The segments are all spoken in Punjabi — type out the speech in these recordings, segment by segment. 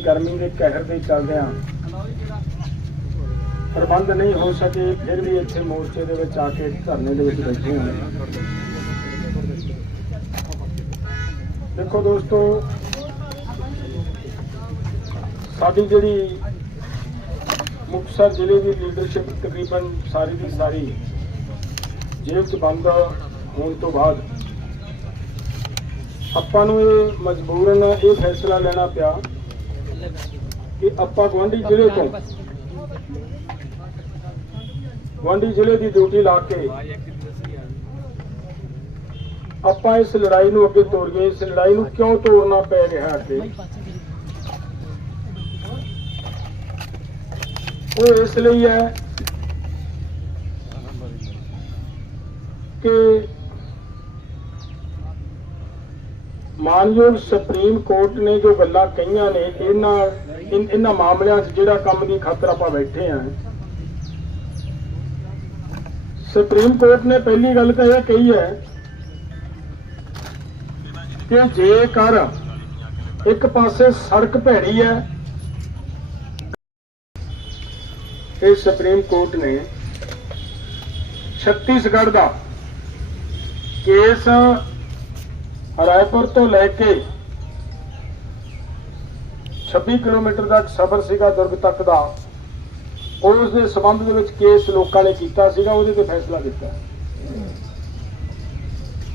ਗਰਮੀ ਦੇ ਕਹਿਰ ਦੇ ਚੱਲਦਿਆਂ ਪ੍ਰਬੰਧ ਨਹੀਂ ਹੋ ਸਕੇ, ਫਿਰ ਵੀ ਇੱਥੇ ਮੋਰਚੇ ਦੇ ਵਿੱਚ ਆ ਕੇ ਧਰਨੇ ਦੇ ਵਿੱਚ ਬੈਠੇ ਹਾਂ ਦੇਖੋ ਦੋਸਤੋ, ਸਾਡੀ ਜਿਹੜੀ ਮੁਕਤਸਰ ਜ਼ਿਲ੍ਹੇ ਦੀ ਲੀਡਰਸ਼ਿਪ ਤਕਰੀਬਨ ਸਾਰੀ ਦੀ ਸਾਰੀ ਜੇਲ੍ਹ 'ਚ ਬੰਦ ਹੋਣ ਤੋਂ ਬਾਅਦ ਆਪਾਂ ਨੂੰ ਇਹ ਮਜਬੂਰਨ ਇਹ ਫੈਸਲਾ ਲੈਣਾ ਪਿਆ ਕਿ ਆਪਾਂ ਗਵਾਂਢੀ ਜ਼ਿਲ੍ਹੇ ਤੋਂ ਗਵਾਂਢੀ ਜ਼ਿਲ੍ਹੇ ਦੀ ਡਿਊਟੀ ਲਾ ਕੇ ਆਪਾਂ ਇਸ ਲੜਾਈ ਨੂੰ ਅੱਗੇ ਤੋਰੀਏ, ਇਸ ਲੜਾਈ ਨੂੰ ਕਿਉਂ ਤੋੜਨਾ ਪੈ ਰਿਹਾ ਅੱਗੇ? ਉਹ ਇਸ ਲਈ ਹੈ ਕਿ ਮਾਨਯੋਗ ਸੁਪਰੀਮ ਕੋਰਟ ਨੇ ਜੋ ਗੱਲਾਂ ਕਹੀਆਂ ਨੇ ਇਹਨਾਂ ਇਹਨਾਂ ਮਾਮਲਿਆਂ 'ਚ ਜਿਹੜਾ ਕੰਮ ਦੀ ਖਾਤਰ ਆਪਾਂ ਬੈਠੇ ਆਂ। ਸੁਪਰੀਮ ਕੋਰਟ ਨੇ ਪਹਿਲੀ ਗੱਲ ਤਾਂ ਇਹ ਕਹੀ ਹੈ ਕਿ ਜੇਕਰ ਇੱਕ ਪਾਸੇ ਸੜਕ ਭੈੜੀ ਹੈ ਇਹ ਸੁਪਰੀਮ ਕੋਰਟ ਨੇ ਛੱਤੀਸਗੜ੍ਹ ਦਾ ਕੇਸ ਰਾਏਪੁਰ ਤੋਂ ਲੈ ਕੇ 26 ਕਿਲੋਮੀਟਰ ਦਾ ਸਫ਼ਰ ਸੀਗਾ ਦੁਰਗ ਤੱਕ ਦਾ। ਉਸ ਦੇ ਸਬੰਧ ਦੇ ਵਿੱਚ ਕੇਸ ਲੋਕਾਂ ਨੇ ਕੀਤਾ ਸੀਗਾ, ਉਹਦੇ ਤੇ ਫੈਸਲਾ ਦਿੱਤਾ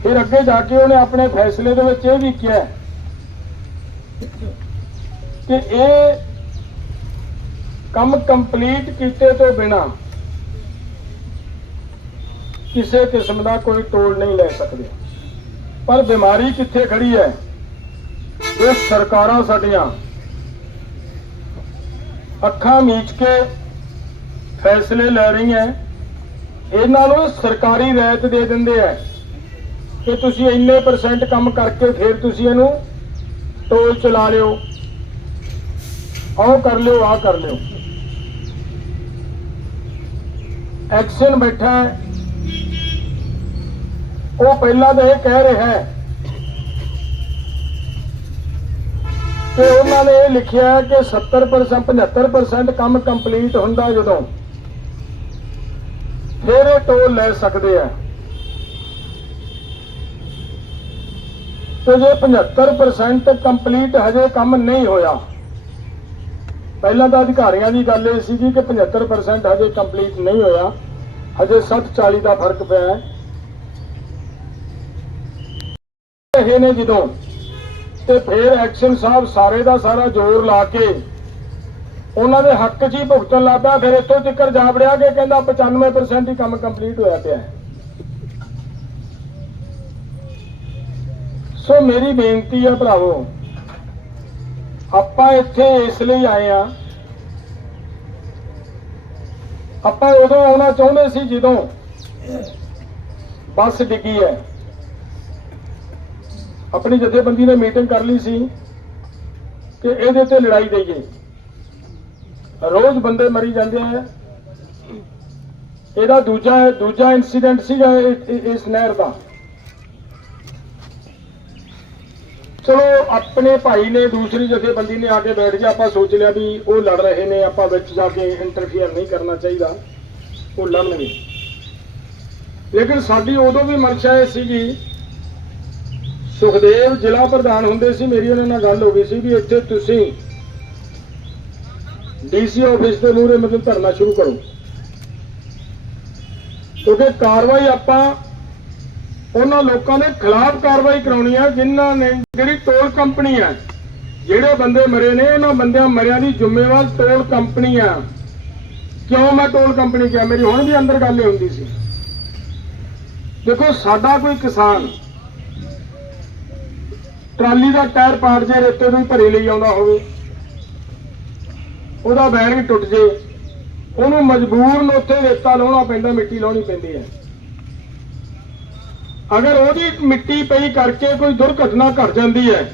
ਫਿਰ ਅੱਗੇ ਜਾ ਕੇ ਉਹਨੇ ਆਪਣੇ ਫੈਸਲੇ ਦੇ ਵਿੱਚ ਇਹ ਵੀ ਕਿਹਾ ਕਿ ਇਹ ਕੰਮ ਕੰਪਲੀਟ ਕੀਤੇ ਤੋਂ ਬਿਨਾ ਕਿਸੇ ਕਿਸਮ ਦਾ ਕੋਈ ਟੋਲ ਨਹੀਂ ਲੈ ਸਕਦੇ। ਪਰ ਬਿਮਾਰੀ ਕਿੱਥੇ ਖੜੀ ਹੈ ਇਹ ਸਰਕਾਰਾਂ ਸਾਡੀਆਂ। ਅੱਖਾਂ ਮੀਚ ਕੇ ਫੈਸਲੇ ਲੈ ਰਹੀਆਂ ਇਹਨਾਂ ਨੂੰ ਸਰਕਾਰੀ ਰਾਇਤ ਦੇ ਦਿੰਦੇ ਆ ਕਿ ਤੁਸੀਂ ਇੰਨੇ ਪਰਸੈਂਟ ਕੰਮ ਕਰਕੇ ਫਿਰ ਤੁਸੀਂ ਇਹਨੂੰ ਟੋਲ ਚਲਾ ਲਿਓ। ਆਹ ਕਰ ਲਿਓ, ਆਹ ਕਰ ਲਿਓ। ਐਕਸ਼ਨ ਬੈਠਾ ਹੈ ਉਹ ਪਹਿਲਾਂ ਤਾਂ ਇਹ ਕਹਿ ਰਿਹਾ ਹੈ ਕਿ ਉਹਨਾਂ ਨੇ ਇਹ ਲਿਖਿਆ ਕਿ 70% 75% ਕੰਮ ਕੰਪਲੀਟ ਹੁੰਦਾ ਜਦੋਂ ਫਿਰ ਇਹ ਟੋਲ ਲੈ ਸਕਦੇ ਆ। ਤੇ ਜੇ 75% ਕੰਪਲੀਟ ਹਜੇ ਕੰਮ ਨਹੀਂ ਹੋਇਆ, ਪਹਿਲਾਂ ਤਾਂ ਅਧਿਕਾਰੀਆਂ ਦੀ ਗੱਲ ਇਹ ਸੀ ਕਿ 75% ਹਜੇ ਕੰਪਲੀਟ ਨਹੀਂ ਹੋਇਆ, ਹਜੇ 60 40 ਦਾ ਫ਼ਰਕ ਪਿਆ ਹੈ। ਇਹ ਨੇ ਜਦੋਂ। ਤੇ ਫਿਰ ਐਕਸ਼ਨ ਸਾਹਿਬ ਸਾਰੇ ਦਾ ਸਾਰਾ ਜ਼ੋਰ ਲਾ ਕੇ ਉਹਨਾਂ ਦੇ ਹੱਕ 'ਚ ਹੀ ਭੁਗਤਣ ਲੱਗ ਫਿਰ ਇੱਥੋਂ ਤੱਕ ਜਾ ਵੜਿਆ ਕਿ ਕਹਿੰਦਾ 95% ਹੀ ਕੰਮ ਕੰਪਲੀਟ ਹੋਇਆ ਪਿਆ ਹੈ। ਸੋ ਮੇਰੀ ਬੇਨਤੀ ਹੈ ਭਰਾਵੋ, ਆਪਾਂ ਇੱਥੇ ਇਸ ਲਈ ਆਏ ਆ ਆਪਾਂ ਉਦੋਂ ਆਉਣਾ ਚਾਹੁੰਦੇ ਸੀ ਜਦੋਂ ਬੱਸ ਡਿੱਗੀ ਹੈ। ਆਪਣੀ ਜਥੇਬੰਦੀ ਨੇ ਮੀਟਿੰਗ ਕਰ ਲਈ ਸੀ ਕਿ ਇਹਦੇ ਤੇ ਲੜਾਈ ਦੇਈਏ। ਰੋਜ਼ ਬੰਦੇ ਮਰੀ ਜਾਂਦੇ ਆ। ਇਹਦਾ ਦੂਜਾ ਦੂਜਾ ਇਨਸੀਡੈਂਟ ਸੀਗਾ ਇਸ ਨਹਿਰ ਦਾ। ਚਲੋ, ਆਪਣੇ ਭਾਈ ਨੇ ਦੂਸਰੀ ਜਥੇਬੰਦੀ ਨੇ ਆ ਕੇ ਬੈਠ ਗਿਆ, ਆਪਾਂ ਸੋਚ ਲਿਆ ਵੀ ਉਹ ਲੜ ਰਹੇ ਨੇ, ਆਪਾਂ ਵਿੱਚ ਜਾ ਕੇ ਇੰਟਰਫੇਅਰ ਨਹੀਂ ਕਰਨਾ ਚਾਹੀਦਾ। ਉਹ ਲੜਨਗੇ। ਲੇਕਿਨ ਸਾਡੀ ਉਦੋਂ ਵੀ ਮਨਸ਼ਾ ਇਹ ਸੀਗੀ ਸੁਖਦੇਵ ਜ਼ਿਲ੍ਹਾ ਪ੍ਰਧਾਨ ਹੁੰਦੇ ਸੀ, ਮੇਰੀ ਉਹਨਾਂ ਨਾਲ ਗੱਲ ਹੋ ਗਈ ਸੀ ਵੀ ਇੱਥੇ ਤੁਸੀਂ ਡੀਸੀ ਆਫਿਸ ਦੇ ਮੂਹਰੇ ਮਤਲਬ ਧਰਨਾ ਸ਼ੁਰੂ ਕਰੋ। ਕਿਉਂਕਿ ਕਾਰਵਾਈ ਆਪਾਂ ਉਹਨਾਂ ਲੋਕਾਂ ਦੇ ਖਿਲਾਫ ਕਾਰਵਾਈ ਕਰਾਉਣੀ ਹੈ ਜਿਨ੍ਹਾਂ ਨੇ ਜਿਹੜੀ ਟੋਲ ਕੰਪਨੀ ਹੈ ਜਿਹੜੇ ਬੰਦੇ ਮਰੇ ਨੇ ਉਹਨਾਂ ਬੰਦਿਆਂ ਮਰਿਆਂ ਦੀ ਜ਼ਿੰਮੇਵਾਰ ਟੋਲ ਕੰਪਨੀ ਆ। ਕਿਉਂ ਮੈਂ ਟੋਲ ਕੰਪਨੀ ਕਿਹਾ? ਮੇਰੀ ਹੁਣ ਵੀ ਅੰਦਰ ਗੱਲ ਇਹ ਹੁੰਦੀ ਸੀ। ਦੇਖੋ, ਸਾਡਾ ਕੋਈ ਕਿਸਾਨ ਟਰਾਲੀ ਦਾ ਟਾਇਰ ਪਾੜ ਜੇ, ਰੇਤੇ ਤੋਂ ਹੀ ਭਰੀ ਲਈ ਆਉਂਦਾ ਹੋਵੇ। ਉਹਦਾ ਬੈਰਿੰਗ ਟੁੱਟ ਜੇ। ਉਹਨੂੰ ਮਜਬੂਰ ਨੂੰ ਉੱਥੇ ਰੇਤਾ ਲਾਉਣਾ ਪੈਂਦਾ, ਮਿੱਟੀ ਲਾਉਣੀ ਪੈਂਦੀ ਹੈ। ਅਗਰ ਉਹਦੀ ਮਿੱਟੀ ਪਈ ਕਰਕੇ ਕੋਈ ਦੁਰਘਟਨਾ ਘਟ ਜਾਂਦੀ ਹੈ,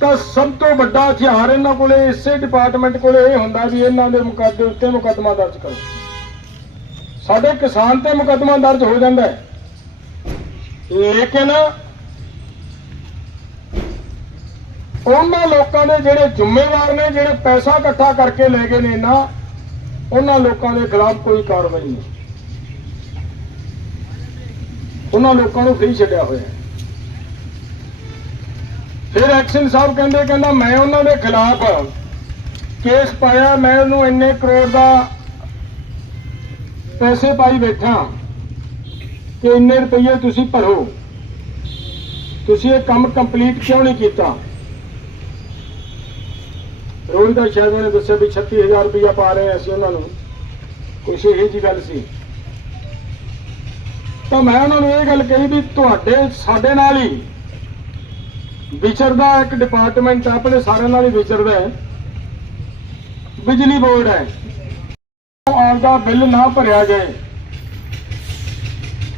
ਤਾਂ ਸਭ ਤੋਂ ਵੱਡਾ ਹਥਿਆਰ ਇਹਨਾਂ ਕੋਲੇ, ਇਸੇ ਡਿਪਾਰਟਮੈਂਟ ਕੋਲੇ ਇਹ ਹੁੰਦਾ ਵੀ ਇਹਨਾਂ ਦੇ ਮੁਕੱਦਮੇ, ਉੱਤੇ ਮੁਕੱਦਮਾ ਦਰਜ ਕਰੋ। ਸਾਡੇ ਕਿਸਾਨ ਤੇ ਮੁਕੱਦਮਾ ਦਰਜ ਹੋ ਜਾਂਦਾ ਹੈ। ਲੇਕਿਨ ਉਹਨਾਂ ਲੋਕਾਂ ਦੇ ਜਿਹੜੇ ਜ਼ਿੰਮੇਵਾਰ ਨੇ, ਜਿਹੜੇ ਪੈਸਾ ਇਕੱਠਾ ਕਰਕੇ ਲੈ ਗਏ ਨੇ ਨਾ ਉਹਨਾਂ ਲੋਕਾਂ ਦੇ ਖਿਲਾਫ ਕੋਈ ਕਾਰਵਾਈ ਨਹੀਂ। ਉਹਨਾਂ ਲੋਕਾਂ ਨੂੰ ਫ੍ਰੀ ਛੱਡਿਆ ਹੋਇਆ ਫਿਰ ਐਕਸ਼ਨ ਸਾਹਿਬ ਕਹਿੰਦੇ, ਕਹਿੰਦਾ ਮੈਂ ਉਹਨਾਂ ਦੇ ਖਿਲਾਫ ਕੇਸ ਪਾਇਆ, ਮੈਂ ਉਹਨੂੰ ਇੰਨੇ ਕਰੋੜ ਦਾ ਪੈਸੇ ਪਾਈ ਬੈਠਾ ਕਿ ਇੰਨੇ ਰੁਪਏ ਤੁਸੀਂ ਭਰੋ। ਤੁਸੀਂ ਇਹ ਕੰਮ ਕੰਪਲੀਟ ਕਿਉਂ ਨਹੀਂ ਕੀਤਾ? ਰੋਜ਼ ਦਾ ਸ਼ਾਇਦ ਉਹਨੇ ਦੱਸਿਆ ਵੀ 36000 ਰੁਪਇਆ ਪਾ ਰਹੇ ਅਸੀਂ ਉਹਨਾਂ ਨੂੰ। ਕੁਛ ਇਹ ਜੀ ਗੱਲ ਸੀ। ਤਾਂ ਮੈਂ ਉਹਨਾਂ ਨੂੰ ਇਹ ਗੱਲ ਕਹੀ ਵੀ ਤੁਹਾਡੇ, ਸਾਡੇ ਨਾਲ ਹੀ ਵਿਚਰਦਾ ਇੱਕ ਡਿਪਾਰਟਮੈਂਟ ਆਪਣੇ ਸਾਰਿਆਂ ਨਾਲ ਹੀ ਵਿਚਰਦਾ ਹੈ। ਬਿਜਲੀ ਬੋਰਡ ਹੈ। ਆਪਦਾ ਬਿੱਲ ਨਾ ਭਰਿਆ ਜਾਏ।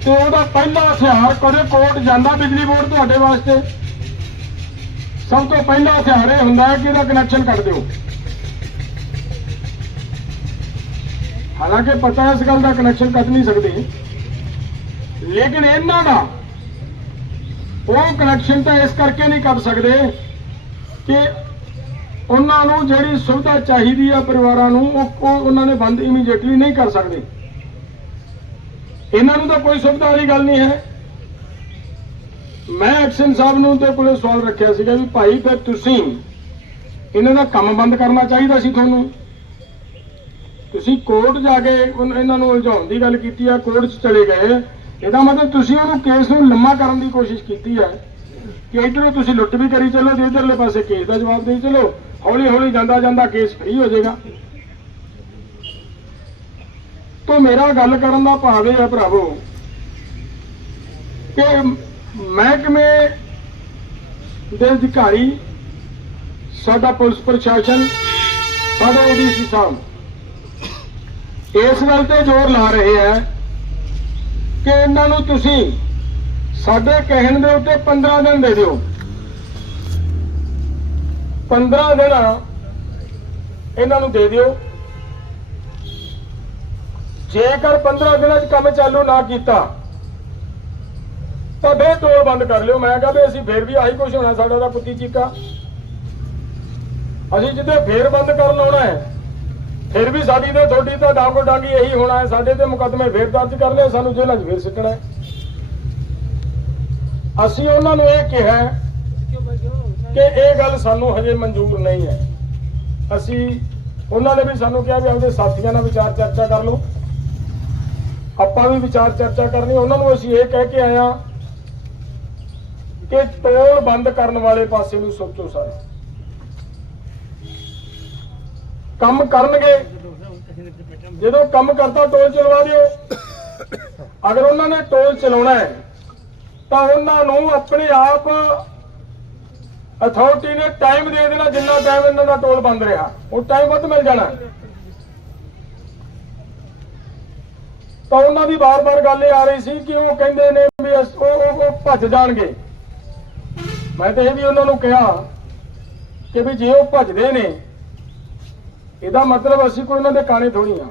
ਤੇ ਉਹਦਾ ਪਹਿਲਾ ਹਥਿਆਰ ਕਦੇ ਕੋਰਟ ਜਾਂਦਾ ਬਿਜਲੀ ਬੋਰਡ ਤੁਹਾਡੇ ਵਾਸਤੇ। ਸਭ ਤੋਂ ਪਹਿਲਾ ਹਥਿਆਰ ਇਹ ਹੁੰਦਾ ਕਿ ਇਹਦਾ ਕਨੈਕਸ਼ਨ ਕੱਟ ਦਿਓ। ਹਾਲਾਂਕਿ ਪਤਾ ਇਸ ਗੱਲ ਦਾ ਕਨੈਕਸ਼ਨ ਕੱਟ ਨਹੀਂ ਸਕਦੇ। ਲੇਕਿਨ ਇਹਨਾਂ ਦਾ ਉਹ ਕਨੈਕਸ਼ਨ ਤਾਂ ਇਸ ਕਰਕੇ ਨਹੀਂ ਕਰ ਸਕਦੇ ਕਿ ਉਹਨਾਂ ਨੂੰ ਜਿਹੜੀ ਸੁਵਿਧਾ ਚਾਹੀਦੀ ਆ ਪਰਿਵਾਰਾਂ ਨੂੰ, ਉਹ ਉਹਨਾਂ ਨੇ ਬੰਦ ਇਮੀਡੀਏਟਲੀ ਨਹੀਂ ਕਰ ਸਕਦੇ। ਇਹਨਾਂ ਨੂੰ ਤਾਂ ਕੋਈ ਸੁਵਿਧਾ ਵਾਲੀ ਗੱਲ ਨਹੀਂ ਹੈ। ਮੈਂ ਐਕਸ਼ਨ ਸਾਹਿਬ ਨੂੰ ਤੇ ਕੋਲੇ ਸਵਾਲ ਰੱਖਿਆ ਸੀਗਾ ਵੀ ਭਾਈ ਫਿਰ ਤੁਸੀਂ ਇਹਨਾਂ ਦਾ ਕੰਮ ਬੰਦ ਕਰਨਾ ਚਾਹੀਦਾ ਸੀ ਤੁਹਾਨੂੰ? ਤੁਸੀਂ ਕੋਰਟ ਜਾ ਕੇ ਇਹਨਾਂ ਨੂੰ ਉਲਝਾਉਣ ਦੀ ਗੱਲ ਕੀਤੀ ਆ, ਕੋਰਟ 'ਚ ਚਲੇ ਗਏ। ਇਹਦਾ ਮਤਲਬ ਤੁਸੀਂ ਉਹਨੂੰ ਕੇਸ ਨੂੰ ਲੰਮਾ ਕਰਨ ਦੀ ਕੋਸ਼ਿਸ਼ ਕੀਤੀ ਹੈ ਕਿ ਇਧਰੋਂ ਤੁਸੀਂ ਲੁੱਟ ਵੀ ਕਰੀ ਚੱਲੋ ਤੇ ਇਧਰਲੇ ਪਾਸੇ ਕੇਸ ਦਾ ਜਵਾਬ ਦੇਈ ਚੱਲੋ। ਹੌਲੀ ਹੌਲੀ ਜਾਂਦਾ ਜਾਂਦਾ ਕੇਸ ਫਰੀ ਹੋ ਜਾਏਗਾ। ਤੋਂ ਮੇਰਾ ਗੱਲ ਕਰਨ ਦਾ ਭਾਵ ਇਹ ਹੈ ਭਰਾਵੋ ਕਿ ਮਹਿਕਮੇ ਦੇ ਅਧਿਕਾਰੀ, ਸਾਡਾ ਪੁਲਿਸ ਪ੍ਰਸ਼ਾਸਨ, ਸਾਡੇ ਏਡੀਸੀ ਸਾਹਿਬ, ਇਸ ਗੱਲ ਤੇ ਜ਼ੋਰ ਲਾ ਰਹੇ ਹੈ ਕਿ ਇਹਨਾਂ ਨੂੰ ਤੁਸੀਂ ਸਾਡੇ ਕਹਿਣ ਦੇ ਉੱਤੇ 15 ਦਿਨ ਦੇ ਦਿਓ। 15 ਦਿਨ ਇਹਨਾਂ ਨੂੰ ਦੇ ਦਿਓ। ਜੇਕਰ 15 ਦਿਨਾਂ 'ਚ ਕੰਮ ਚਾਲੂ ਨਾ ਕੀਤਾ ਤਾਂ ਫੇਰ ਟੋਲ ਬੰਦ ਕਰ ਲਿਓ। ਮੈਂ ਕਿਹਾ ਵੀ ਅਸੀਂ ਫੇਰ ਵੀ ਆਹੀ ਕੁਝ ਹੋਣਾ, ਸਾਡਾ ਦਾ ਪੁੱਤੀ ਚੀਕਾ। ਅਸੀਂ ਜਿੱਦੇ ਫੇਰ ਬੰਦ ਕਰਨ ਆਉਣਾ ਹੈ, ਫਿਰ ਵੀ ਸਾਡੀ ਤੇ ਤੁਹਾਡੀ ਤਾਂ ਡਾਂਗੋ ਡਾਂਗੀ ਇਹੀ ਹੋਣਾ ਹੈ। ਸਾਡੇ ਤੇ ਮੁਕੱਦਮੇ ਫੇਰ ਦਰਜ ਕਰ ਲਏ, ਸਾਨੂੰ ਜੇਲ੍ਹਾਂ 'ਚ ਫੇਰ ਸਿੱਟਣਾ ਹੈ। ਅਸੀਂ ਉਹਨਾਂ ਨੂੰ ਇਹ ਕਿਹਾ ਕਿ ਇਹ ਗੱਲ ਸਾਨੂੰ ਹਜੇ ਮਨਜ਼ੂਰ ਨਹੀਂ ਹੈ। ਅਸੀਂ ਉਹਨਾਂ ਨੇ ਵੀ ਸਾਨੂੰ ਕਿਹਾ ਵੀ ਆਪਦੇ ਸਾਥੀਆਂ ਨਾਲ ਵਿਚਾਰ ਚਰਚਾ ਕਰ ਲਓ। ਆਪਾਂ ਵੀ ਵਿਚਾਰ ਚਰਚਾ ਕਰਨੀ, ਉਹਨਾਂ ਨੂੰ ਅਸੀਂ ਇਹ ਕਹਿ ਕੇ ਆਇਆ ਕਿ ਟੋਲ ਬੰਦ ਕਰਨ ਵਾਲੇ ਪਾਸੇ ਨੂੰ ਸੋਚੋ ਸਾਰੇ। ਕੰਮ ਕਰਨਗੇ। ਜਦੋਂ ਕੰਮ ਕਰਤਾ ਟੋਲ ਚਲਵਾ ਦਿਓ। ਅਗਰ ਉਹਨਾਂ ਨੇ ਟੋਲ ਚਲਾਉਣਾ ਹੈ, ਤਾਂ ਉਹਨਾਂ ਨੂੰ ਆਪਣੇ ਆਪ ਅਥਾਰਟੀ ਨੇ ਟਾਈਮ ਦੇ ਦੇਣਾ, ਜਿੰਨਾ ਟਾਈਮ ਇਹਨਾਂ ਦਾ ਟੋਲ ਬੰਦ ਰਿਹਾ। ਉਹ ਟਾਈਮ ਵੱਧ ਮਿਲ ਜਾਣਾ। ਤਾਂ ਉਹਨਾਂ ਦੀ ਬਾਰ-ਬਾਰ ਗੱਲ ਇਹ ਆ ਰਹੀ ਸੀ ਕਿ ਉਹ ਕਹਿੰਦੇ ਨੇ ਵੀ ਉਹ ਭੱਜ ਜਾਣਗੇ। ਮੈਂ ਤਾਂ ਇਹ ਵੀ ਉਹਨਾਂ ਨੂੰ ਕਿਹਾ ਕਿ ਵੀ ਜੇ ਉਹ ਭੱਜਦੇ ਨੇ, ਇਹਦਾ ਮਤਲਬ ਅਸੀਂ ਕੋਈ ਉਹਨਾਂ ਦੇ ਕਾਣੇ ਥੋੜੀ ਆ